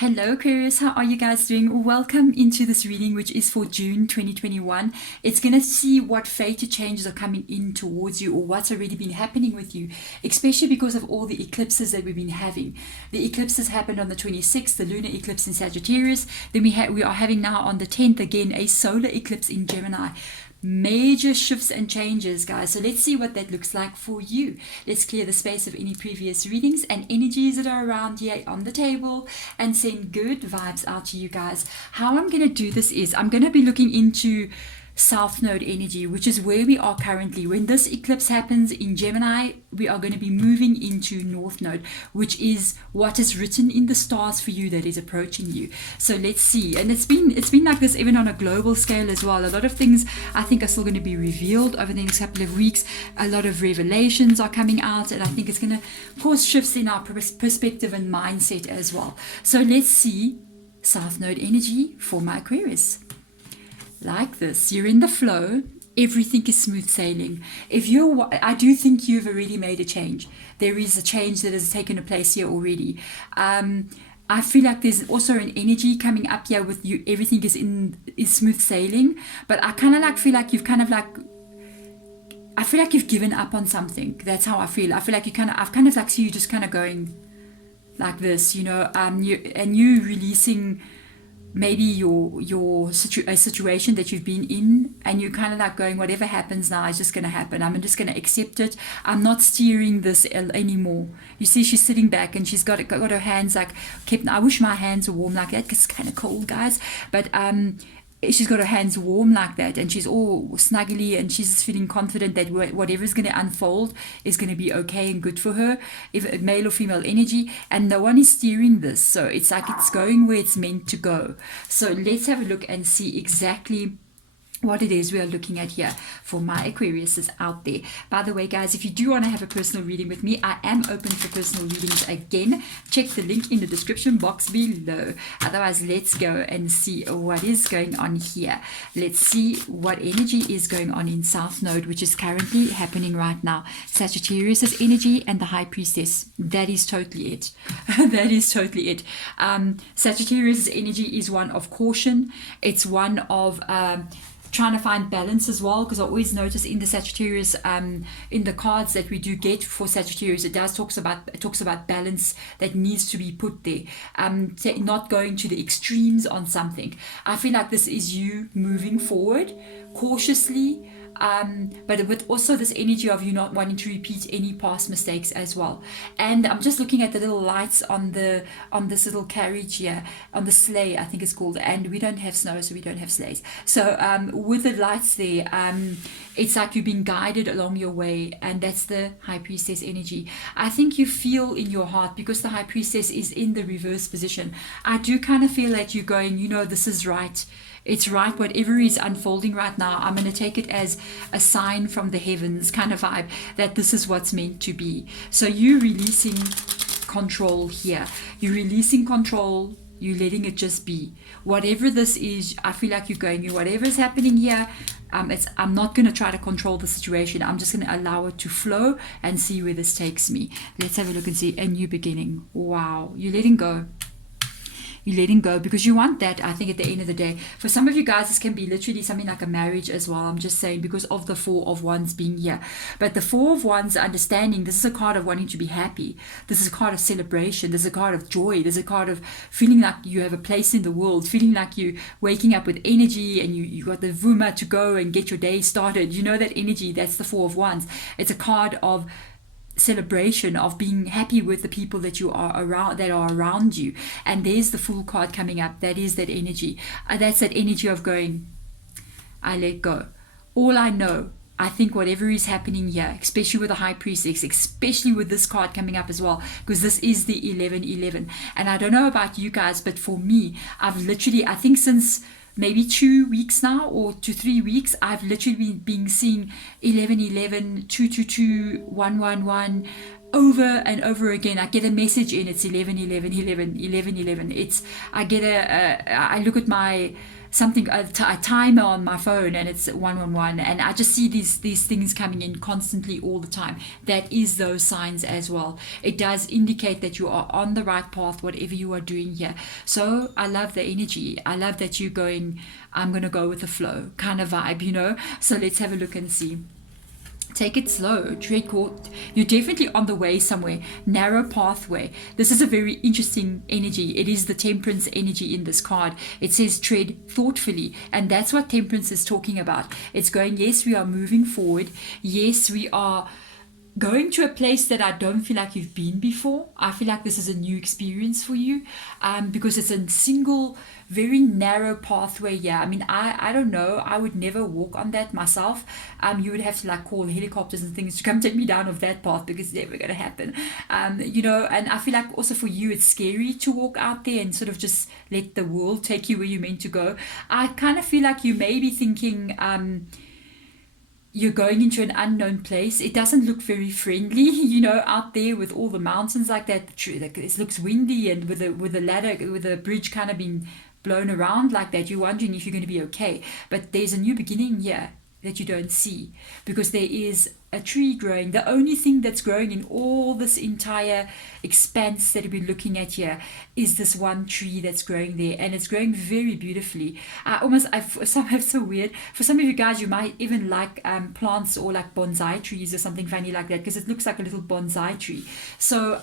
Hello Aquarius, how are you guys doing? Welcome into this reading, which is for June 2021. It's going to see what fated changes are coming in towards you or what's already been happening with you, especially because of all the eclipses that we've been having. The eclipses happened on the 26th, the lunar eclipse in Sagittarius. Then we are having now on the 10th again a solar eclipse in Gemini. Major shifts and changes, guys. So let's see what that looks like for you. Let's clear the space of any previous readings and energies that are around here on the table and send good vibes out to you guys. How I'm going to do this is I'm going to be looking into South Node energy, which is where we are currently. When this eclipse happens in Gemini, we are going to be moving into North Node, which is what is written in the stars for you that is approaching you. So let's see. And it's been like this even on a global scale as well. A lot of things I think are still going to be revealed over the next couple of weeks. A lot of revelations are coming out, and I think it's going to cause shifts in our perspective and mindset as well. So let's see South Node energy for my Aquarius. Like this, you're in the flow, everything is smooth sailing. I do think you've already made a change. There is a change that has taken place here already. I feel like there's also an energy coming up here with you. Everything is smooth sailing, but I kind of like feel like you've I feel like you've given up on something. That's how I feel. I feel like I've kind of like see you just kind of going like this, you releasing maybe a situation that you've been in, and you're kind of like going, whatever happens now is just going to happen. I'm just going to accept it. I'm not steering this anymore. You see, she's sitting back and she's got her hands like kept. I wish my hands were warm like that because it's kind of cold, guys. But she's got her hands warm like that, and she's all snuggly, and she's feeling confident that whatever's going to unfold is going to be okay and good for her, if male or female energy, and no one is steering this. So it's like it's going where it's meant to go. So let's have a look and see exactly what it is we are looking at here for my Aquariuses out there. By the way, guys, if you do want to have a personal reading with me, I am open for personal readings again. Check the link in the description box below. Otherwise, let's go and see what is going on here. Let's see what energy is going on in South Node, which is currently happening right now. Sagittarius's energy and the High Priestess. That is totally it. That is totally it. Sagittarius's energy is one of caution. It's one of trying to find balance as well, because I always notice in the Sagittarius, in the cards that we do get for Sagittarius, it talks about balance that needs to be put there, not going to the extremes on something. I feel like this is you moving forward cautiously, but with also this energy of you not wanting to repeat any past mistakes as well. And I'm just looking at the little lights on this little carriage here, on the sleigh I think it's called, and we don't have snow, so we don't have sleighs. So with the lights there, it's like you've been guided along your way, and that's the High Priestess energy. I think you feel in your heart, because the High Priestess is in the reverse position, I do kind of feel that you're going, this is right. It's right. Whatever is unfolding right now, I'm going to take it as a sign from the heavens kind of vibe that this is what's meant to be. So you're releasing control here. You're releasing control. You're letting it just be. Whatever this is, I feel like you're going, whatever is happening here, I'm not going to try to control the situation. I'm just going to allow it to flow and see where this takes me. Let's have a look and see a new beginning. Wow. You're letting go. You're letting go because you want that, I think, at the end of the day. For some of you guys, this can be literally something like a marriage as well. I'm just saying, because of the Four of Wands being here. But the Four of Wands, understanding, this is a card of wanting to be happy. This is a card of celebration. This is a card of joy. This is a card of feeling like you have a place in the world, feeling like you waking up with energy, and you got the vuma to go and get your day started. You know that energy, that's the Four of Wands. It's a card of celebration, of being happy with the people that are around you. And there's the Fool card coming up. That is that energy. That's that energy of going, I let go. All I know, I think whatever is happening here, especially with the High Priestess, especially with this card coming up as well, because this is the 1111. And I don't know about you guys, but for me, I've literally, I think since maybe 2 weeks now, or 3 weeks, I've literally been seeing 1111, 222, 111, over and over again. I get a message in, it's 11, 11, 11, 11, 11. I get I look at my something, a timer on my phone, and it's 111, and I just see these things coming in constantly all the time. That is those signs as well. It does indicate that you are on the right path, whatever you are doing here. So I love the energy. I love that you're going, I'm going to go with the flow kind of vibe, you know. So let's have a look and see. Take it slow, tread caution. You're definitely on the way somewhere, narrow pathway. This is a very interesting energy. It is the temperance energy in this card. It says tread thoughtfully, and that's what temperance is talking about. It's going, yes, we are moving forward. Yes, we are going to a place that I don't feel like you've been before. I feel like this is a new experience for you, because it's a single, very narrow pathway here. I mean, I don't know. I would never walk on that myself. You would have to like call helicopters and things to come take me down of that path, because it's never going to happen. You know, and I feel like also for you, it's scary to walk out there and sort of just let the world take you where you're meant to go. I kind of feel like you may be thinking, you're going into an unknown place. It doesn't look very friendly, you know, out there with all the mountains like that. It looks windy, and with the ladder, with the bridge kind of being blown around like that, you're wondering if you're going to be okay. But there's a new beginning here that you don't see, because there is a tree growing. The only thing that's growing in all this entire expanse that we're looking at here is this one tree that's growing there, and it's growing very beautifully. It's so weird. For some of you guys, you might even like plants or like bonsai trees or something funny like that, because it looks like a little bonsai tree. So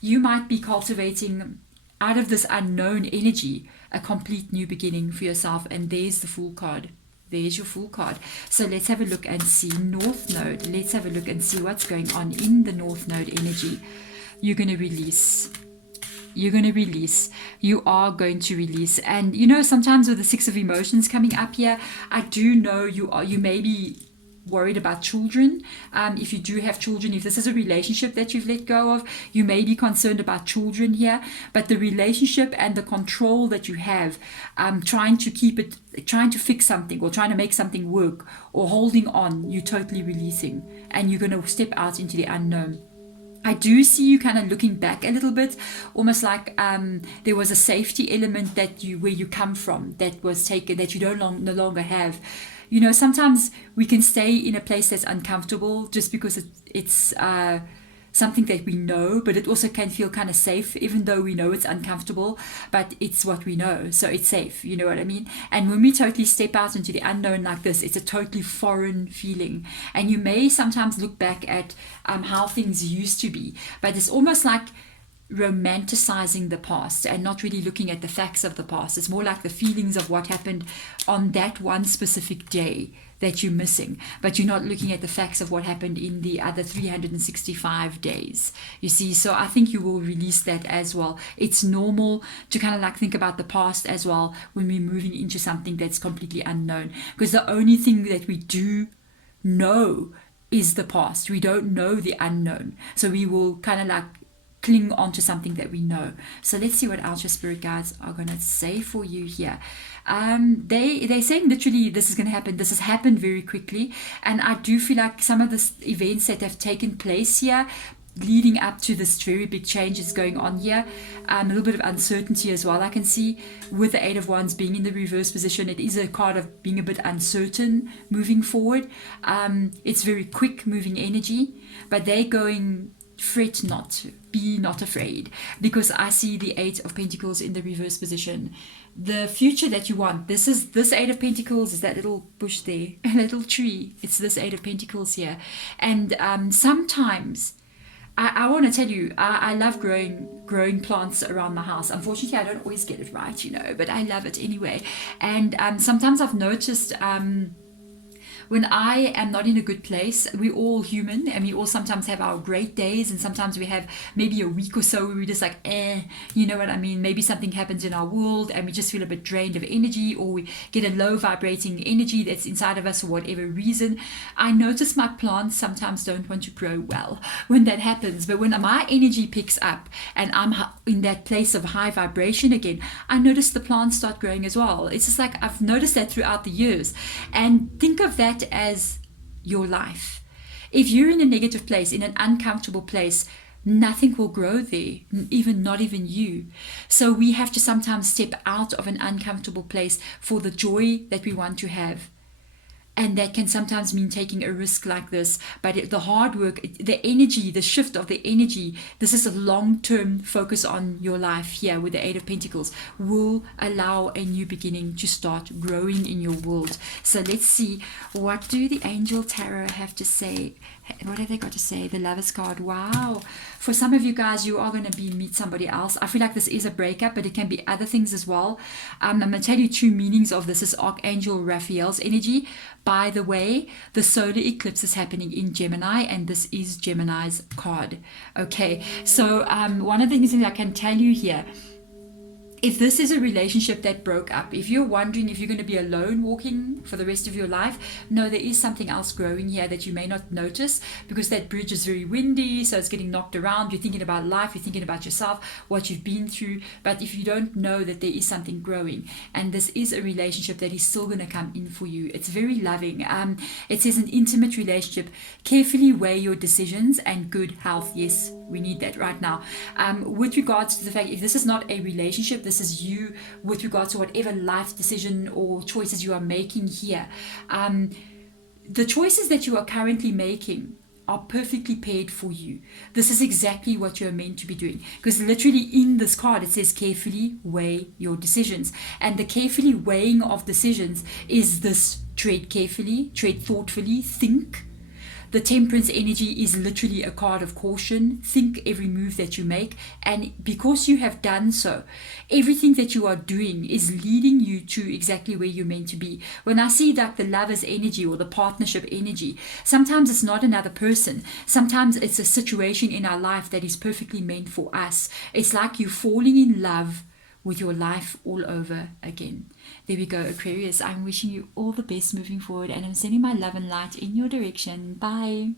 you might be cultivating out of this unknown energy a complete new beginning for yourself. And there's the Fool card. There's your Fool card. So let's have a look and see North Node. Let's have a look and see what's going on in the North Node energy. You're going to release. You're going to release. You are going to release. And you know, sometimes with the Six of Emotions coming up here, I do know you may be worried about children. If you do have children, if this is a relationship that you've let go of, you may be concerned about children here. But the relationship and the control that you have, trying to keep it, trying to fix something or trying to make something work or holding on, you're totally releasing, and you're going to step out into the unknown. I do see you kind of looking back a little bit, almost like there was a safety element that where you come from that was taken, that you no longer have. You know, sometimes we can stay in a place that's uncomfortable just because it's something that we know, but it also can feel kind of safe, even though we know it's uncomfortable, but it's what we know, so it's safe, you know what I mean? And when we totally step out into the unknown like this, it's a totally foreign feeling. And you may sometimes look back at how things used to be, but it's almost like romanticizing the past and not really looking at the facts of the past. It's more like the feelings of what happened on that one specific day that you're missing, but you're not looking at the facts of what happened in the other 365 days, you see. So I think you will release that as well. It's normal to kind of like think about the past as well when we're moving into something that's completely unknown, because the only thing that we do know is the past. We don't know the unknown, so we will kind of like cling on to something that we know. So let's see what else your spirit guides are going to say for you here. They're saying literally this is going to happen. This has happened very quickly, and I do feel like some of the events that have taken place here leading up to this very big change is going on here. A little bit of uncertainty as well, I can see, with the Eight of Wands being in the reverse position. It is a card of being a bit uncertain moving forward. It's very quick moving energy, but they're going, fret not, be not afraid, because I see the Eight of Pentacles in the reverse position. The future that you want, this Eight of Pentacles is that little bush there, a little tree. It's this Eight of Pentacles here. And sometimes I want to tell you, I love growing plants around my house. Unfortunately, I don't always get it right, you know, but I love it anyway. And sometimes I've noticed when I am not in a good place, we're all human, and we all sometimes have our great days, and sometimes we have maybe a week or so where we're just like, you know what I mean? Maybe something happens in our world and we just feel a bit drained of energy, or we get a low vibrating energy that's inside of us for whatever reason. I notice my plants sometimes don't want to grow well when that happens, but when my energy picks up and I'm in that place of high vibration again, I notice the plants start growing as well. It's just like I've noticed that throughout the years. And think of that as your life. If you're in a negative place, in an uncomfortable place, nothing will grow there, not even you. So we have to sometimes step out of an uncomfortable place for the joy that we want to have. And that can sometimes mean taking a risk like this. But the hard work, the energy, the shift of the energy, this is a long-term focus on your life here with the Eight of Pentacles, will allow a new beginning to start growing in your world. So let's see, what do the Angel Tarot have to say? What have they got to say? The Lovers card. Wow. For some of you guys, you are going to meet somebody else. I feel like this is a breakup, but it can be other things as well. I'm going to tell you two meanings of this. Is Archangel Raphael's energy. By the way, the solar eclipse is happening in Gemini, and this is Gemini's card. Okay, so one of the things that I can tell you here, if this is a relationship that broke up, if you're wondering if you're going to be alone walking for the rest of your life, no, there is something else growing here that you may not notice, because that bridge is very windy, so it's getting knocked around. You're thinking about life, you're thinking about yourself, what you've been through. But if you don't know that there is something growing, and this is a relationship that is still going to come in for you, it's very loving. It says an intimate relationship. Carefully weigh your decisions and good health. Yes, we need that right now. With regards to the fact, if this is not a relationship, this is you with regards to whatever life decision or choices you are making here. The choices that you are currently making are perfectly paired for you. This is exactly what you're meant to be doing, because literally in this card it says carefully weigh your decisions, and the carefully weighing of decisions is this: tread carefully, tread thoughtfully, think. The Temperance energy is literally a card of caution. Think every move that you make, and because you have done so, everything that you are doing is leading you to exactly where you're meant to be. When I see that the Lover's energy or the partnership energy, sometimes it's not another person. Sometimes it's a situation in our life that is perfectly meant for us. It's like you falling in love with your life all over again. There we go, Aquarius. I'm wishing you all the best moving forward, and I'm sending my love and light in your direction. Bye.